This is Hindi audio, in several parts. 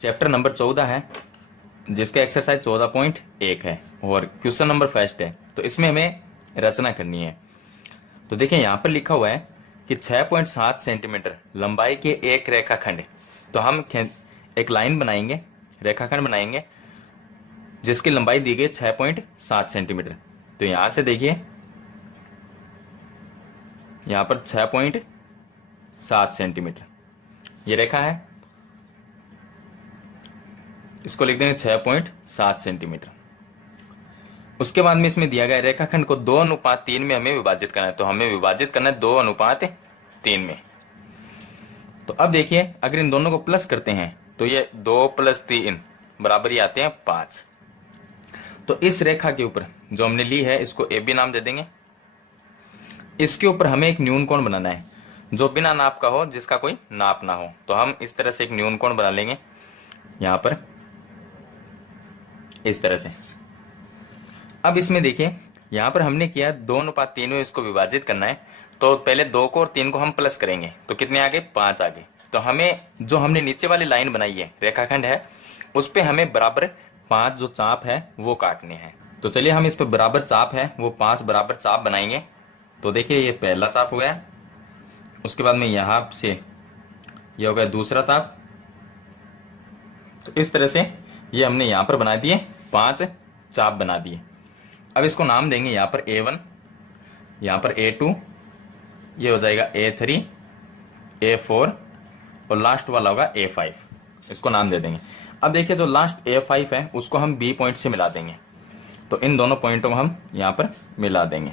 चैप्टर नंबर 14 है जिसका एक्सरसाइज 14.1 है और क्वेश्चन नंबर फर्स्ट है। तो इसमें हमें रचना करनी है। तो देखिए यहाँ पर लिखा हुआ है कि 6.7 सेंटीमीटर लंबाई के एक रेखाखंड। तो हम एक लाइन बनाएंगे, रेखाखंड बनाएंगे जिसकी लंबाई दी गई 6.7 सेंटीमीटर। तो यहां से देखिए यहां पर 6.7 सेंटीमीटर ये रेखा है, इसको लिख देंगे 6.7 सेंटीमीटर। उसके बाद में इसमें दिया गया रेखाखंड को 2:3 में हमें विभाजित करना है। तो हमें विभाजित करना है 2:3 में। तो अब देखिए अगर इन दोनों को प्लस करते हैं तो ये 2 + 3 बराबर ही आते हैं 5। तो इस रेखा के ऊपर जो हमने ली है इसको ए बी नाम दे देंगे। इसके ऊपर हमें एक न्यून कोण बनाना है जो बिना नाप का हो, जिसका कोई नाप ना हो। तो हम इस तरह से एक न्यून कोण बना लेंगे यहां पर, इस तरह से। अब इसमें देखिए यहां पर हमने किया 2:3 में इसको विभाजित करना है। तो पहले 2 को और 3 को हम प्लस करेंगे तो कितने आगे 5 आगे। तो हमें जो हमने नीचे वाली लाइन बनाई है, रेखाखंड है, उस पे हमें बराबर 5 जो चाप है वो काटने हैं। तो चलिए हम इस पे बराबर चाप है वो 5 बराबर चाप बनाएंगे। तो देखिए ये पहला चाप हो गया, उसके बाद में यहां से ये हो गया दूसरा चाप। तो इस तरह से ये हमने यहां पर बना दिए, 5 चाप बना दिए। अब इसको नाम देंगे यहां पर A1, यहां पर A2, ये हो जाएगा A3, A4 और लास्ट वाला होगा A5। इसको नाम दे देंगे। अब देखिए जो लास्ट A5 है उसको हम B पॉइंट से मिला देंगे। तो इन दोनों पॉइंटों को हम यहां पर मिला देंगे।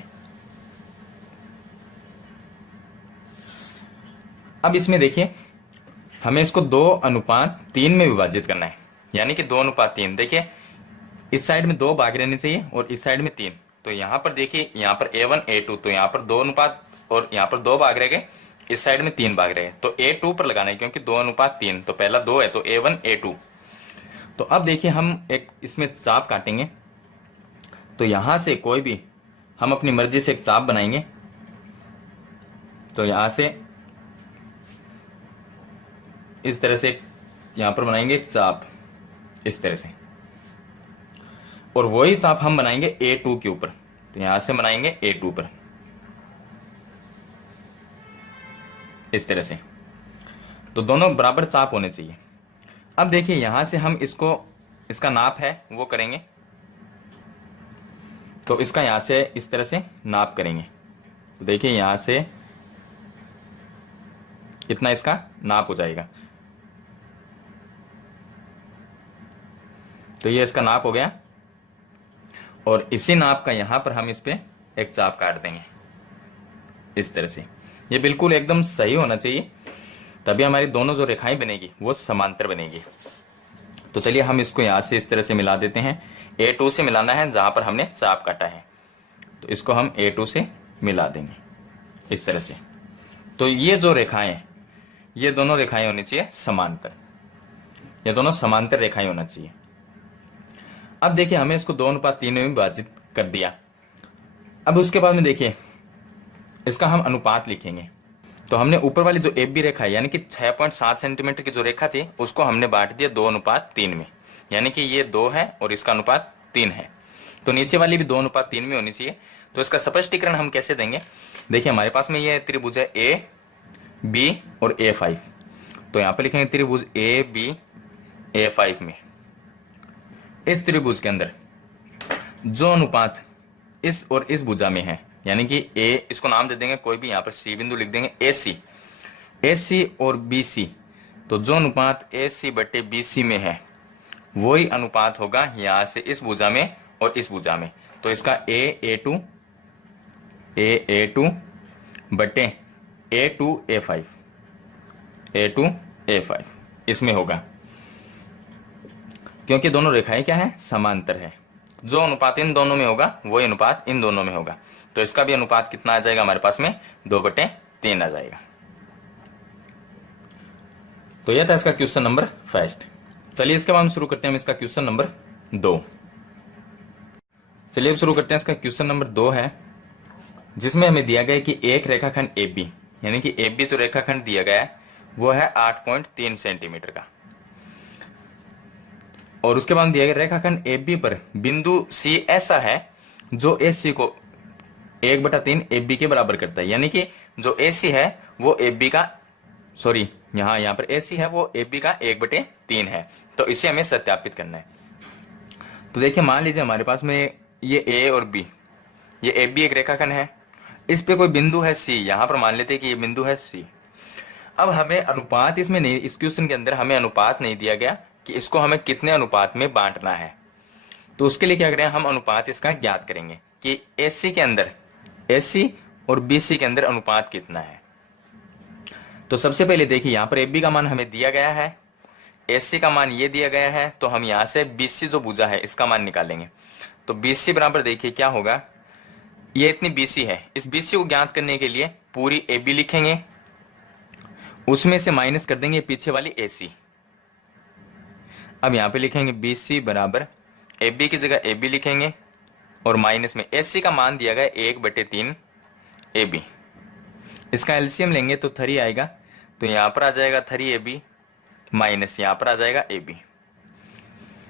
अब इसमें देखिए हमें इसको 2:3 में विभाजित करना है, यानी कि 2:3। देखिए इस साइड में 2 भाग रहने चाहिए और इस साइड में 3। तो यहां पर देखिए यहां पर A1 A2, तो यहां पर 2 अनुपात और यहां पर 2 भाग रह गए, इस साइड में 3 भाग रहे। तो A2 पर लगाना है क्योंकि 2:3। तो पहला 2 है तो A1 A2। तो अब देखिए हम एक इसमें चाप काटेंगे। तो यहां से कोई भी हम अपनी मर्जी से एक चाप बनाएंगे। तो यहां से इस तरह से यहां पर बनाएंगे एक चाप, इस तरह से, और वही चाप हम बनाएंगे A2 के ऊपर। तो यहां से बनाएंगे A2 पर, इस तरह से। तो दोनों बराबर चाप होने चाहिए। अब देखिए यहां से हम इसको, इसका नाप है वो करेंगे। तो इसका यहां से इस तरह से नाप करेंगे। तो देखिए यहां से इतना इसका नाप हो जाएगा। तो ये इसका नाप हो गया और इसी नाप का यहां पर हम इस पे एक चाप काट देंगे, इस तरह से। ये बिल्कुल एकदम सही होना चाहिए, तभी हमारी दोनों जो रेखाएं बनेगी वो समांतर बनेगी। तो चलिए हम इसको यहां से इस तरह से मिला देते हैं। A2 से मिलाना है जहां पर हमने चाप काटा है। तो इसको हम A2 से मिला देंगे, इस तरह से। तो ये जो रेखाएं, ये दोनों रेखाएं होनी चाहिए समांतर, ये दोनों समांतर रेखाएं होना चाहिए। अब देखिए हमें इसको 2:3 में विभाजित कर दिया। अब उसके बाद में देखिए इसका हम अनुपात लिखेंगे। तो हमने ऊपर वाली जो AB रेखा है, यानी कि 6.7 सेंटीमीटर की जो रेखा थी, उसको हमने बांट दिया 2:3 में, यानी कि ये 2 है और इसका अनुपात 3 है। तो नीचे वाली भी 2:3 में होनी चाहिए। तो इसका स्पष्टीकरण हम कैसे देंगे? देखिए हमारे पास में ये त्रिभुज है A, B और A5। तो यहां पर लिखेंगे त्रिभुज AB A5 में, इस त्रिभुज के अंदर जो अनुपात इस और इस भुजा में है, यानी कि A, इसको नाम दे देंगे कोई भी, यहां पर C बिंदु लिख देंगे AC और BC। तो जो अनुपात AC/BC में है वही अनुपात होगा यहां से इस भुजा में और इस भुजा में। तो इसका A A2 बटे A2A5 इसमें होगा, क्योंकि दोनों रेखाएं क्या है, समांतर है। जो अनुपात इन दोनों में होगा वही अनुपात इन दोनों में होगा। तो इसका भी अनुपात कितना आ जाएगा हमारे पास में, 2/3 आ जाएगा। तो यह था इसका क्वेश्चन नंबर फर्स्ट। चलिए इसके बाद हम शुरू करते हैं इसका क्वेश्चन नंबर 2। चलिए अब शुरू करते हैं। इसका क्वेश्चन नंबर 2 है जिसमें हमें दिया गया है कि एक रेखाखंड AB, यानी कि AB जो रेखाखंड दिया गया है वो है 8.3 सेंटीमीटर का। और उसके बाद दिया गया रेखाखंड ए बी पर बिंदु सी ऐसा है जो ए सी को 1/3 ए बी के बराबर करता है, यानी कि जो ए सी है वो ए बी का, सॉरी यहाँ पर ए सी है वो ए बी का 1/3 है। तो इसे हमें सत्यापित करना है। तो देखिए मान लीजिए हमारे पास में ये ए और बी, ये ए बी एक रेखाखंड है, इस पे कोई बिंदु है सी, यहां पर मान लेते हैं कि ये बिंदु है सी। अब हमें अनुपात इसमें नहीं, इस क्वेश्चन के अंदर हमें अनुपात नहीं दिया गया कि इसको हमें कितने अनुपात में बांटना है। तो उसके लिए क्या करें, हम अनुपात इसका ज्ञात करेंगे कि एसी के अंदर, एसी और बीसी के अंदर अनुपात कितना है। तो सबसे पहले देखिए यहाँ पर एबी का मान हमें दिया गया है, एसी का मान ये दिया गया है, तो हम यहाँ से बीसी जो भुजा है इसका मान निकालेंगे। तो बीसी बराबर देखिए क्या होगा, ये इतनी बीसी है, इस बीसी को ज्ञात करने के लिए पूरी एबी लिखेंगे, उसमें से माइनस कर देंगे पीछे वाली एसी। अब यहाँ पे लिखेंगे बीसी बराबर एबी की जगह एबी लिखेंगे और माइनस में एसी का मान दिया गया 1/3 एबी। इसका एलसीएम लेंगे तो 3 आएगा, तो यहां पर आ जाएगा 3ab माइनस यहां पर आ जाएगा ab,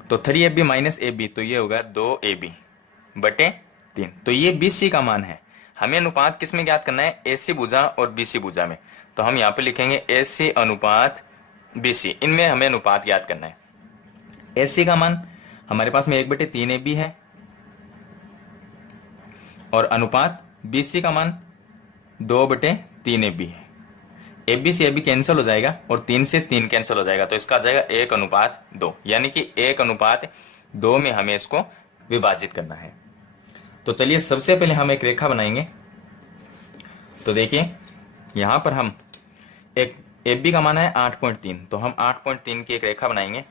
तो 3ab माइनस ab, तो ये होगा 2ab/3। तो ये बीसी का मान है। हमें अनुपात किस में ज्ञात करना है, एसी भुजा और बीसी भुजा में। तो हम यहाँ पे लिखेंगे एसी अनुपात बीसी, इनमें हमें अनुपात ज्ञात करना है। एसी का मान हमारे पास में 1/3 ab है और अनुपात बीसी का मान 2/3 ab है। AB से AB कैंसिल हो जाएगा और 3 से 3 कैंसिल हो जाएगा, तो इसका आ जाएगा 1/2, यानी कि 1/2 में हमें इसको विभाजित करना है। तो चलिए सबसे पहले हम एक रेखा बनाएंगे। तो देखिए यहां पर हम एक AB का मान है 8.3, तो हम 8.3 की एक रेखा बनाएंगे।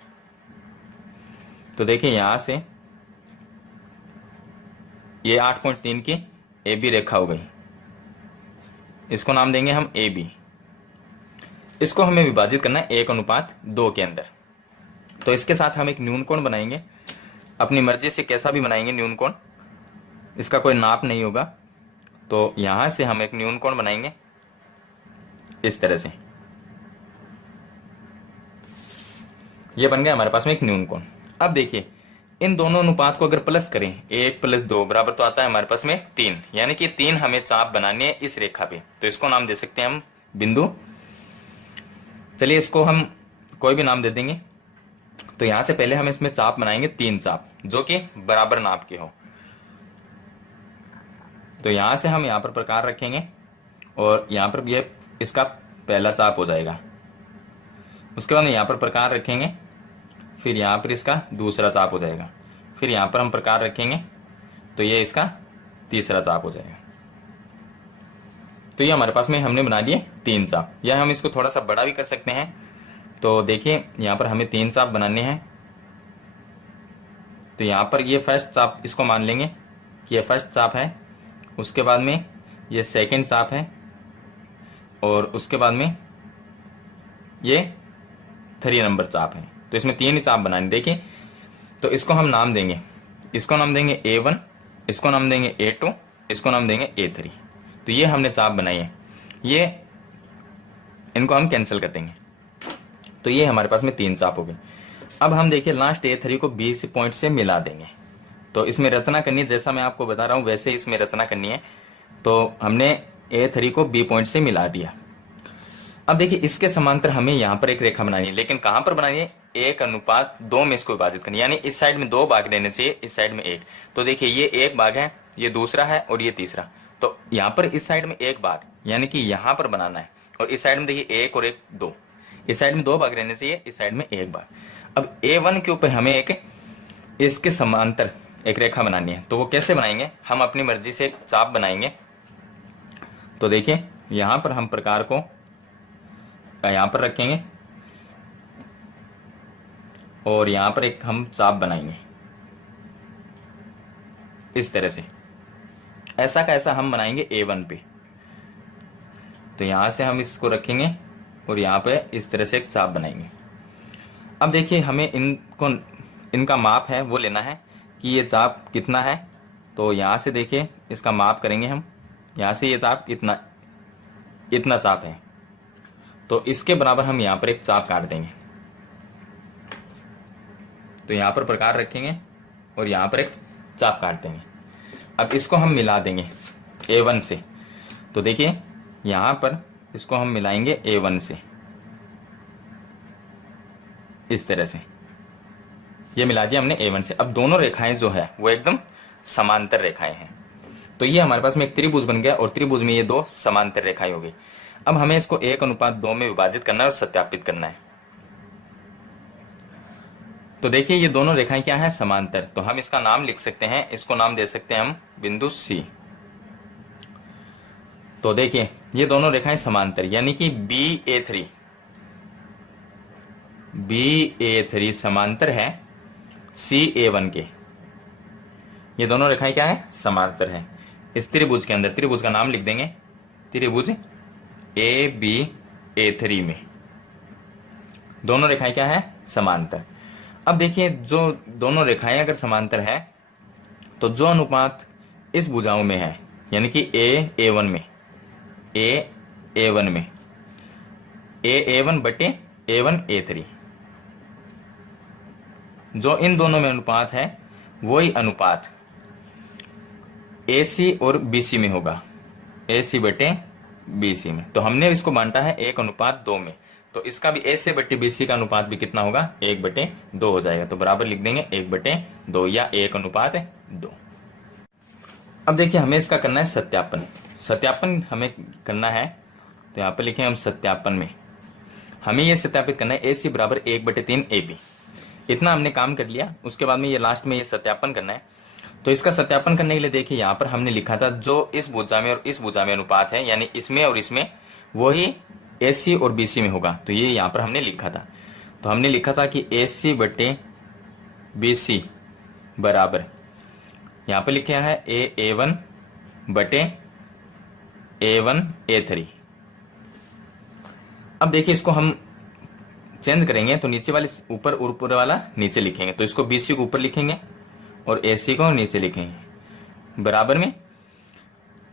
तो देखिए यहां से ये 8.3 की AB रेखा हो गई, इसको नाम देंगे हम AB। इसको हमें विभाजित करना है 1/2 के अंदर। तो इसके साथ हम एक न्यून कोण बनाएंगे, अपनी मर्जी से कैसा भी बनाएंगे न्यून कोण, इसका कोई नाप नहीं होगा। तो यहां से हम एक न्यून कोण बनाएंगे इस तरह से, ये बन गया हमारे पास में एक न्यून कोण। अब देखिए इन दोनों अनुपात को अगर प्लस करें, 1 + 2 बराबर तो आता है हमारे पास में 3, यानी कि 3 हमें चाप बनानी है इस रेखा पे। तो इसको नाम दे सकते हैं हम बिंदु। चलिए इसको हम कोई भी नाम दे देंगे। तो यहां से पहले हम इसमें चाप बनाएंगे 3 चाप जो कि बराबर नाप के हो। तो यहां से हम यहां पर प्रकार रखेंगे और यहां पर ये इसका पहला चाप हो जाएगा। उसके बाद यहां पर प्रकार रखेंगे, फिर यहां पर इसका दूसरा चाप हो जाएगा, फिर यहां पर हम प्रकार रखेंगे तो ये इसका तीसरा चाप हो जाएगा। तो ये हमारे पास में हमने बना दिए 3 चाप, या हम इसको थोड़ा सा बड़ा भी कर सकते हैं। तो देखिए यहां पर हमें 3 चाप बनाने हैं। तो यहां पर ये फर्स्ट चाप इसको मान लेंगे कि ये फर्स्ट चाप है, उसके बाद में ये सेकंड चाप है और उसके बाद में ये 3 नंबर चाप है। तो इसमें 3 ही चाप बनाने। देखिए तो इसको हम नाम देंगे, इसको नाम देंगे A1, इसको नाम देंगे A2, इसको नाम देंगे A3। तो ये हमने चाप बनाई है, ये इनको हम कैंसिल कर देंगे। तो ये हमारे पास में 3 चाप हो गए। अब हम देखिए लास्ट A3 को B से पॉइंट से मिला देंगे। तो इसमें रचना करनी है, जैसा मैं आपको बता रहा हूं वैसे इसमें रचना करनी है। तो हमने A3 को B पॉइंट से मिला दिया। अब देखिए इसके समांतर हमें यहां पर एक रेखा बनानी है, लेकिन कहां पर बनानी है, 1/2 में इसको विभाजित करनी है, यानी इस साइड में 2 भाग देने चाहिए, इस साइड में 1। तो देखिए ये 1 भाग है, ये दूसरा है और ये तीसरा। तो यहां पर इस साइड में 1 भाग, यानी कि यहां पर बनाना है, और इस साइड में देखिए 1 और 1 2, इस साइड में 2 भाग रहने चाहिए, इस साइड में 1 भाग। अब A1 के ऊपर हमें एक इसके समांतर एक रेखा बनानी है। तो वो कैसे बनाएंगे, हम अपनी मर्जी से एक चाप बनाएंगे। तो देखिए यहां पर हम प्रकार को यहां पर रखेंगे और यहां पर एक हम चाप बनाएंगे इस तरह से। ऐसा का ऐसा हम बनाएंगे A1 पे। तो यहां से हम इसको रखेंगे और यहां पे इस तरह से एक चाप बनाएंगे। अब देखिए हमें इनका माप है वो लेना है कि ये चाप कितना है। तो यहां से देखिए इसका माप करेंगे हम, यहां से ये चाप इतना चाप है, तो इसके बराबर हम यहां पर एक चाप काट देंगे। तो यहां पर प्रकार रखेंगे और यहां पर एक चाप काट देंगे। अब इसको हम मिला देंगे A1 से। तो देखिए यहां पर इसको हम मिलाएंगे A1 से, इस तरह से ये मिला दिया हमने A1 से। अब दोनों रेखाएं जो है वो एकदम समांतर रेखाएं हैं। तो ये हमारे पास में एक त्रिभुज बन गया और त्रिभुज में ये दो समांतर रेखाएं हो गई। अब हमें इसको 1:2 में विभाजित करना है और सत्यापित करना है। तो देखिए ये दोनों रेखाएं क्या है, समांतर। तो हम इसका नाम लिख सकते हैं, इसको नाम दे सकते हैं हम बिंदु C। तो देखिए ये दोनों रेखाएं समांतर, यानी कि BA3 समांतर है CA1 के। ये दोनों रेखाएं क्या है, समांतर है। इस त्रिभुज के अंदर त्रिभुज का नाम लिख देंगे, त्रिभुज ABA3 में दोनों रेखाएं क्या है, समांतर। अब देखिए जो दोनों रेखाएं अगर समांतर है तो जो अनुपात इस भुजाओं में है, यानी कि A1 में A1 बटे A1A3, जो इन दोनों में अनुपात है वही अनुपात AC और BC में होगा, AC बटे BC में। तो हमने इसको बांटा है 1:2 में, तो इसका भी AC बटे BC का अनुपात भी कितना होगा, 1/2 हो जाएगा। तो बराबर लिख देंगे 1/2 या 1:2। अब देखिए हमें इसका करना है सत्यापन हमें करना है। तो यहाँ पर लिखे हम सत्यापन में हमें यह सत्यापित करना है AC बराबर 1/3 AB। इतना हमने काम कर लिया। उसके बाद में ये लास्ट में ये सत्यापन करना है। तो इसका सत्यापन करने के लिए देखिए यहाँ पर हमने लिखा था जो इस भुजा में और इस भुजा में अनुपात है, यानी इसमें और इसमें, वही AC और BC में होगा। तो ये यहाँ पर हमने लिखा था। तो हमने लिखा था कि AC बटे BC बराबर, यहाँ पर लिखा है A1 बटे A1A3। अब देखिए इसको हम चेंज करेंगे, तो नीचे वाले ऊपर और ऊपर वाला नीचे लिखेंगे। तो इसको BC को ऊपर लिखेंगे और AC को नीचे लिखेंगे। बराबर में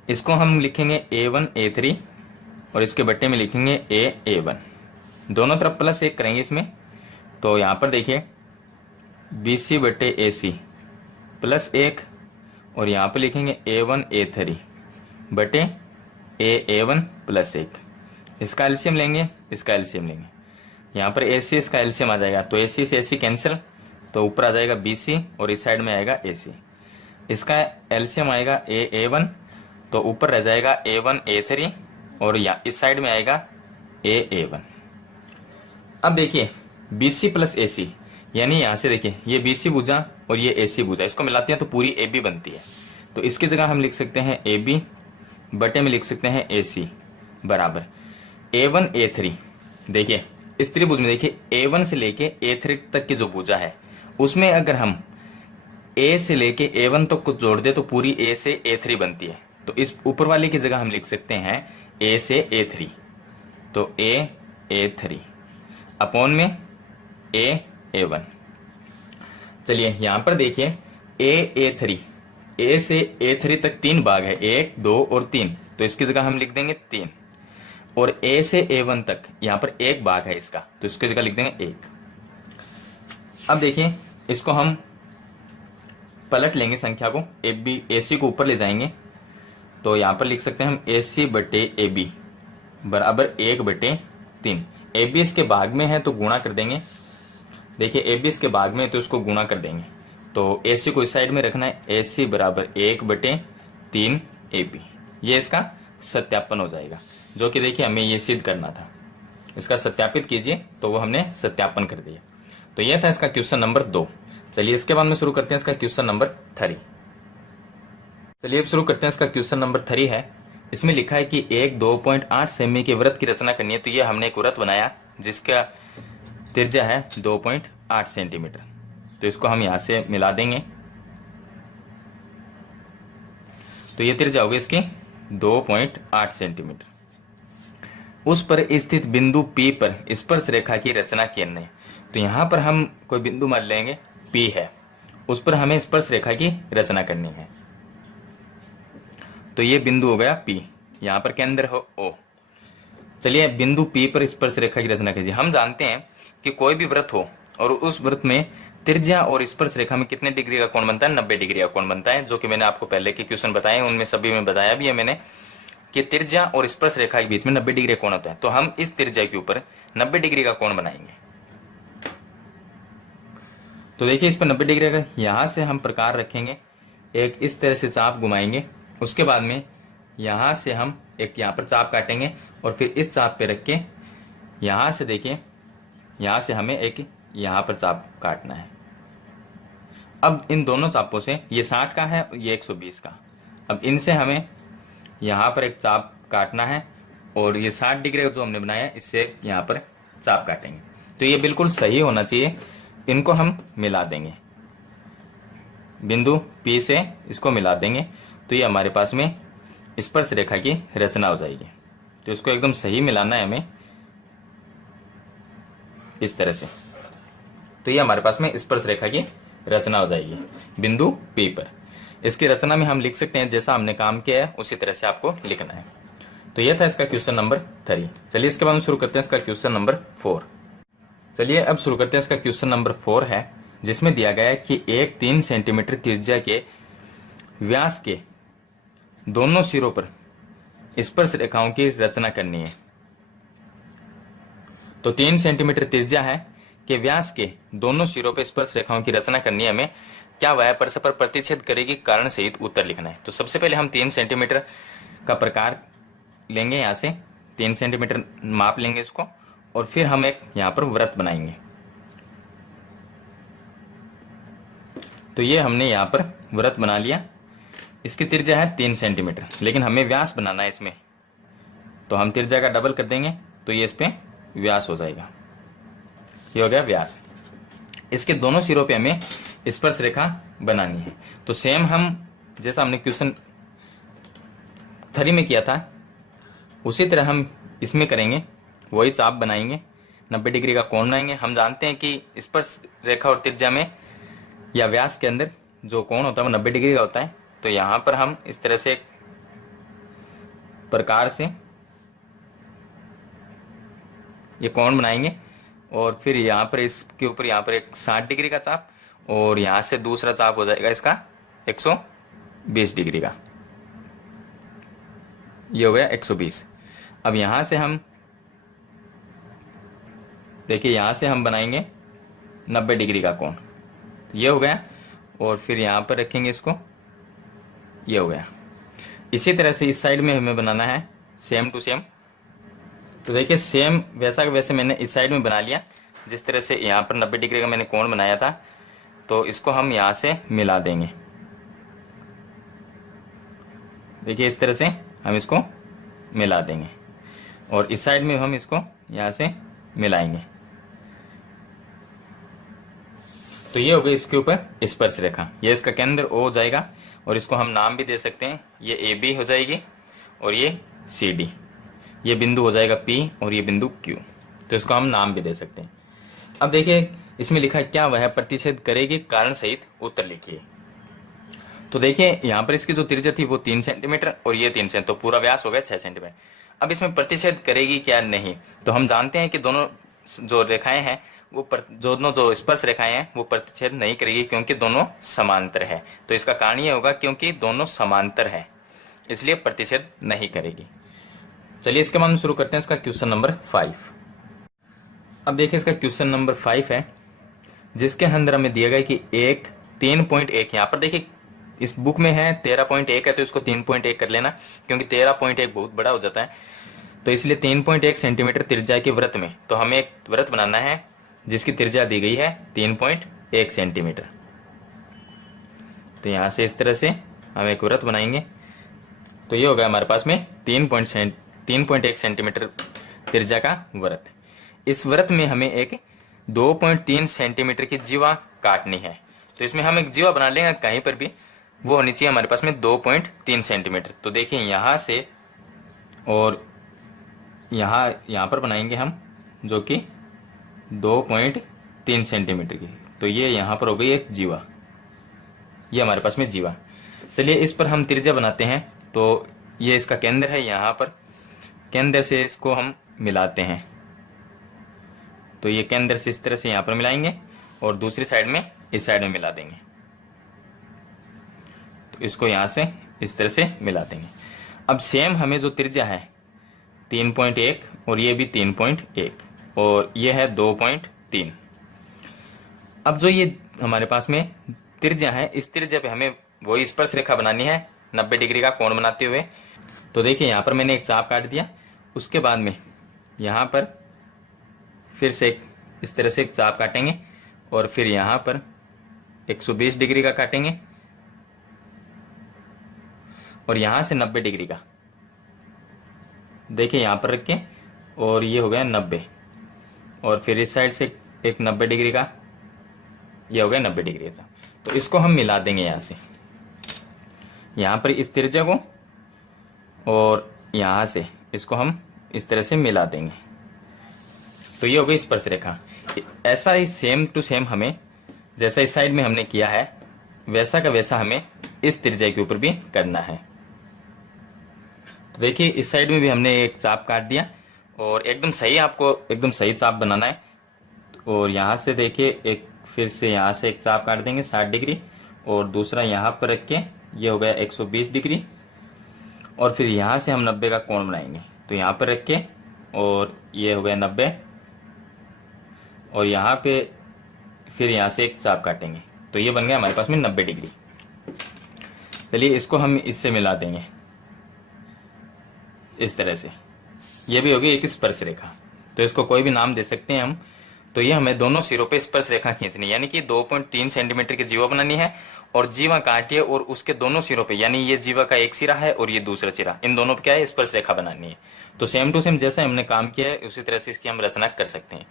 इसको हम लिखेंगे A1A3 और इसके बट्टे में लिखेंगे A1। दोनों तरफ +1 करेंगे इसमें। तो यहां पर देखिए BC बटे AC +1 और यहां पर लिखेंगे A1A3 बटे A1 +1। इसका एलसीएम लेंगे, इसका एलसीएम लेंगे। यहाँ पर AC इसका एलसीएम आ जाएगा, तो AC से AC कैंसिल, तो ऊपर आ जाएगा BC और इस साइड में आएगा AC। इसका एलसीएम आएगा A1, तो ऊपर रह जाएगा A1A3 और यहाँ इस साइड में आएगा A1। अब देखिए BC + AC, यानी यहाँ से देखिए ये BC भुजा और ये AC भुजा, इसको मिलाते हैं तो पूरी AB बनती है। तो इसकी जगह हम लिख सकते हैं AB बटे में लिख सकते हैं AC बराबर A1A3। देखिए इस त्रिभुज में देखिए A1 से लेके A3 तक की जो भुजा है उसमें अगर हम A से लेके A1 तक को जोड़ दे तो पूरी A से A3 बनती है। तो इस ऊपर वाले की जगह हम लिख सकते हैं A से A3, तो A3 अपॉन में A1। चलिए यहां पर देखिए A3 A से A3 तक 3 भाग है, 1, 2 और 3, तो इसकी जगह हम लिख देंगे 3। और A से A1 तक यहाँ पर 1 भाग है इसका, तो इसकी जगह लिख देंगे 1। अब देखिए इसको हम पलट लेंगे संख्या को, AC को ऊपर ले जाएंगे। तो यहाँ पर लिख सकते हैं हम AC बटे AB बराबर 1/3। AB इसके भाग में है तो गुणा कर देंगे। देखिए AB इसके भाग में है तो इसको गुणा कर देंगे। तो AC को इस साइड में रखना है, AC बराबर 1/3 AB। ये इसका सत्यापन हो जाएगा, जो कि देखिए हमें ये सिद्ध करना था। इसका सत्यापित कीजिए, तो वो हमने सत्यापन कर दिया। तो यह था इसका क्वेश्चन नंबर 2। चलिए इसके बाद में शुरू करते हैं इसका क्वेश्चन नंबर 3। चलिए अब शुरू करते हैं इसका क्वेश्चन नंबर 3 है। इसमें लिखा है कि एक 2.8 सेमी के वृत्त की रचना करनी है। तो ये हमने एक वृत्त बनाया जिसका त्रिज्या है 2.8 सेंटीमीटर। तो इसको हम यहां से मिला देंगे। तो ये त्रिज्या होगी इसकी 2.8 सेंटीमीटर। उस पर स्थित बिंदु P पर स्पर्श रेखा की रचना करनी है। तो यहां पर हम कोई बिंदु मान लेंगे P है, उस पर हमें स्पर्श रेखा की रचना करनी है। तो ये बिंदु हो गया P, यहां पर केंद्र हो O। चलिए बिंदु P पर स्पर्श रेखा की रचना कीजिए। हम जानते हैं कि कोई भी वृत्त हो और उस वृत्त में त्रिज्या और स्पर्श रेखा में कितने डिग्री का कोण बनता है? 90 डिग्री का कोण बनता है, जो कि मैंने आपको पहले के क्वेश्चन बताए हैं, उनमें सभी में बताया भी है मैंने कि त्रिज्या और स्पर्श रेखा के बीच में 90 डिग्री का कोण होता है। तो हम इस त्रिज्या के ऊपर 90 डिग्री का कोण बनाएंगे। तो देखिए इस पर 90 डिग्री का यहां से हम प्रकार रखेंगे, एक इस तरह से चाप घुमाएंगे, उसके बाद में यहां से हम एक यहां पर चाप काटेंगे और फिर इस चाप पे रख के यहां से देखिए यहां से हमें एक यहां पर चाप काटना है। अब इन दोनों चापों से, ये 60 का है, ये 120 का, अब इनसे हमें यहां पर एक चाप काटना है और ये 60 डिग्री का जो हमने बनाया इससे यहां पर चाप काटेंगे। तो ये बिल्कुल सही होना चाहिए, इनको हम मिला देंगे, बिंदु P से इसको मिला देंगे, तो ये हमारे पास में स्पर्श रेखा की रचना हो जाएगी। तो इसको एकदम सही मिलाना है हमें इस तरह से, तो ये हमारे पास में स्पर्श रेखा की रचना हो जाएगी बिंदु P पर। इसकी रचना में हम लिख सकते हैं जैसा हमने काम किया है उसी तरह से आपको लिखना है। तो ये था इसका क्वेश्चन नंबर 3। चलिए इसके बाद हम शुरू करते हैं इसका क्वेश्चन नंबर 4। चलिए अब शुरू करते हैं इसका क्वेश्चन नंबर 4 है, जिसमें दिया गया है कि एक 3 सेंटीमीटर त्रिज्या के व्यास के दोनों सिरों पर स्पर्श रेखाओं की रचना करनी है। तो 3 सेंटीमीटर त्रिज्या है कि व्यास के दोनों सिरों पर स्पर्श रेखाओं की रचना करनी है हमें, क्या वह परस्पर प्रतिच्छेद करेगी, कारण सहित उत्तर लिखना है। तो सबसे पहले हम 3 सेंटीमीटर का प्रकार लेंगे, यहां से 3 सेंटीमीटर माप लेंगे इसको, और फिर हम एक यहां पर वृत्त बनाएंगे। तो ये हमने यहां पर वृत्त बना लिया, इसकी त्रिज्या है 3 सेंटीमीटर, लेकिन हमें व्यास बनाना है इसमें, तो हम त्रिज्या का डबल कर देंगे, तो ये इस पे व्यास हो जाएगा, ये हो गया व्यास। इसके दोनों सिरों पे हमें स्पर्श रेखा बनानी है। तो सेम हम जैसा हमने क्वेश्चन 3 में किया था उसी तरह हम इसमें करेंगे, वही चाप बनाएंगे, 90 डिग्री का कोण बनाएंगे। हम जानते हैं कि स्पर्श रेखा और त्रिज्या में या व्यास के अंदर जो कोण होता है वो 90 डिग्री का होता है। तो यहां पर हम इस तरह से एक प्रकार से ये कोण बनाएंगे और फिर यहां पर इसके ऊपर यहां पर एक 60 डिग्री का चाप और यहां से दूसरा चाप हो जाएगा इसका 120 डिग्री का, ये हो गया 120। अब यहां से हम देखिए यहां से हम बनाएंगे 90 डिग्री का कोण, ये हो गया, और फिर यहां पर रखेंगे इसको, ये हो गया। इसी तरह से इस साइड में हमें बनाना है सेम टू सेम। तो देखिए सेम वैसा वैसे मैंने इस साइड में बना लिया, जिस तरह से यहाँ पर 90 डिग्री का मैंने कोण बनाया था, तो इसको हम यहाँ से मिला देंगे। देखिए इस तरह से हम इसको मिला देंगे और इस साइड में हम इसको यहाँ से मिलाएंगे। तो ये हो गई इसके ऊपर स्पर्श रेखा, ये इसका केंद्र O हो जाएगा और इसको हम नाम भी दे सकते हैं, ये AB हो जाएगी और ये CD, ये बिंदु हो जाएगा P और ये बिंदु Q। तो इसको हम नाम भी दे सकते हैं। अब देखिए इसमें लिखा है क्या वह प्रतिच्छेद करेगी, कारण सहित उत्तर लिखिए। तो देखिए यहाँ पर इसकी जो त्रिज्या थी वो 3 सेंटीमीटर और ये 3 सेंटीमीटर, तो पूरा व्यास हो गया 6 सेंटीमीटर। अब इसमें प्रतिच्छेद करेगी क्या, नहीं। तो हम जानते हैं कि दोनों जो रेखाएं हैं वो दोनों जो स्पर्श रेखाएं हैं वो प्रतिच्छेद नहीं करेगी, क्योंकि दोनों समांतर है। तो इसका कारण ये होगा क्योंकि दोनों समांतर है, इसलिए प्रतिच्छेद नहीं करेगी। चलिए इसके बाद हम शुरू करते हैं इसका क्वेश्चन नंबर 5। अब देखिए इसका क्वेश्चन नंबर 5 है, जिसके अंदर हमें दिया गया कि एक 3.1, यहाँ पर देखिए इस बुक में है 13.1 है, तो इसको 3.1 कर लेना, क्योंकि 13.1 बहुत बड़ा हो जाता है। तो इसलिए 3.1 सेंटीमीटर त्रिज्या के वृत्त में, तो हमें एक वृत्त बनाना है जिसकी त्रिज्या दी गई है 3.1 सेंटीमीटर। तो यहां से इस तरह से हम एक वृत्त बनाएंगे, तो ये होगा हमारे पास में 3.1 सेंटीमीटर त्रिज्या का वृत्त। इस वृत्त में हमें एक 2.3 सेंटीमीटर की जीवा काटनी है। तो इसमें हम एक जीवा बना लेंगे कहीं पर भी, वो होनी चाहिए हमारे पास में 2.3 सेंटीमीटर। तो देखिए यहां से और यहां पर बनाएंगे हम, जो कि 2.3 सेंटीमीटर की। तो ये यहां पर हो गई एक जीवा, ये हमारे पास में जीवा। चलिए इस पर हम त्रिज्या बनाते हैं। तो ये इसका केंद्र है, यहाँ पर केंद्र से इसको हम मिलाते हैं। तो ये केंद्र से इस तरह से यहाँ पर मिलाएंगे और दूसरी साइड में इस साइड में मिला देंगे। तो इसको यहां से इस तरह से मिला देंगे। अब सेम हमें जो त्रिज्या है 3.1 और ये भी 3.1 और ये है 2.3। अब जो ये हमारे पास में त्रिज्या है, इस त्रिज्या पे हमें वही स्पर्श रेखा बनानी है 90 डिग्री का कोण बनाते हुए। तो देखिए यहाँ पर मैंने एक चाप काट दिया, उसके बाद में यहाँ पर फिर से इस तरह से एक चाप काटेंगे और फिर यहाँ पर 120 डिग्री का काटेंगे और यहाँ से 90 डिग्री का, देखिए यहाँ पर रख के, और ये हो गया 90 और फिर इस साइड से एक 90 डिग्री का, ये हो गया 90 डिग्री का। तो इसको हम मिला देंगे यहाँ से, यहाँ पर इस त्रिज्या को और यहाँ से इसको हम इस तरह से मिला देंगे। तो ये हो गई स्पर्श रेखा। ऐसा ही सेम टू सेम हमें जैसा इस साइड में हमने किया है वैसा का वैसा हमें इस त्रिज्या के ऊपर भी करना है। तो देखिए इस साइड में भी हमने एक चाप काट दिया और एकदम सही, आपको एकदम सही चाप बनाना है। और यहाँ से देखिए एक फिर से यहाँ से एक चाप काट देंगे 60 डिग्री और दूसरा यहाँ पर रख के, ये हो गया 120 डिग्री और फिर यहाँ से हम 90 का कोण बनाएंगे। तो यहाँ पर रख के और ये हो गया 90 और यहाँ पे फिर यहाँ से एक चाप काटेंगे। तो ये बन गया हमारे पास में 90 डिग्री। चलिए इसको हम इससे मिला देंगे इस तरह से, ये भी होगी एक स्पर्श रेखा। तो इसको कोई भी नाम दे सकते हैं हम। तो ये हमें दोनों सिरों पे स्पर्श रेखा खींचनी है, यानी कि 2.3 सेंटीमीटर की जीवा बनानी है और जीवा काटिए और उसके दोनों सिरों पे, यानी ये जीवा का एक सिरा है और ये दूसरा सिरा, इन दोनों पे क्या है स्पर्श रेखा बनानी है। तो सेम टू सेम जैसा हमने काम किया है उसी तरह से इसकी हम रचना कर सकते हैं।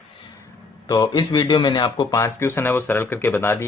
तो इस वीडियो में मैंने आपको 5 क्वेश्चन है वो सरल करके बता दी।